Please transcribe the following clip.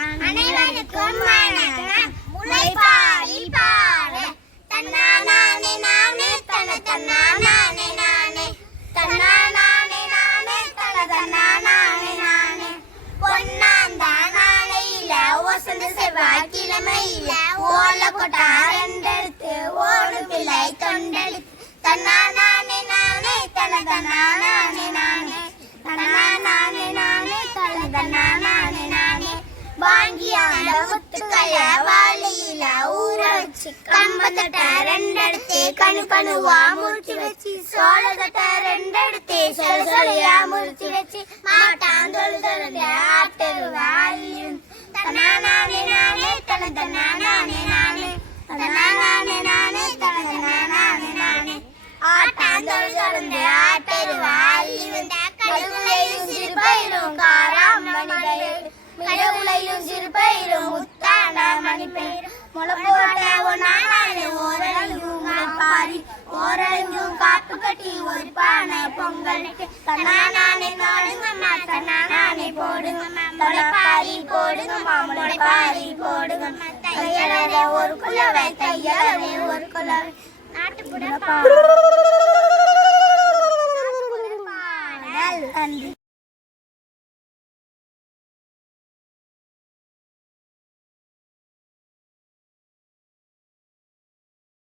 அனைவருக்கும் வணக்கம். முளைப்பாரி பாட தன்னானே நானே தன தன்னானே நானே தன்னானே நானே தன தன்னானே நானே பொன்னாந்தா நாளையில வசந்த செவ்வாய்க்கிழமையில ஓல கொட்டாரண்டெடுத்து ஓடு பிள்ளை தொண்டெடுத்து தன்னானே நானே தன தன்னானே நானே தன்னானே நானே தன தன்னானே நானே வாங்கி அந்த முத்துக்களை வாளியில ஊற வச்சு கம்பத்தட்ட ரெண்டெடுத்து கணுவா முறிச்சு வச்சு சோள தட்ட ரெண்டெடுத்து சொலையா முறிச்சு வச்சு மாட்டாந்தொழு தொழுது ஆட்டருவாயும் தன்னானே நானே தன தன்னானே நானே தன்னானே நானே தன தன்னானே நானே ஆட்டாந்தொழு தொழுது ஆட்டருவாயும் கடுகுலையும் சிறுபயிரும் காராமணி பயிர் மிளகுலையும் சிறுபயிரும் முத்தான மணி பயிர் முளை போட்ட ஒன்னாலே ஓரளங்கும் பாரி ஓரளங்கும் காப்பு கட்டி ஒரு பானை பொங்கலுக்கு தன்னானே போடுங்கம்மா தன்னானே போடுங்கம்மா முளைப்பாரி போடுங்கம்மா முளைப்பாரி போடுங்கம்மா தையலரே ஒரு குலவை தையலரே ஒரு குலவை நாட்டுப்புற பாடல். நன்றி.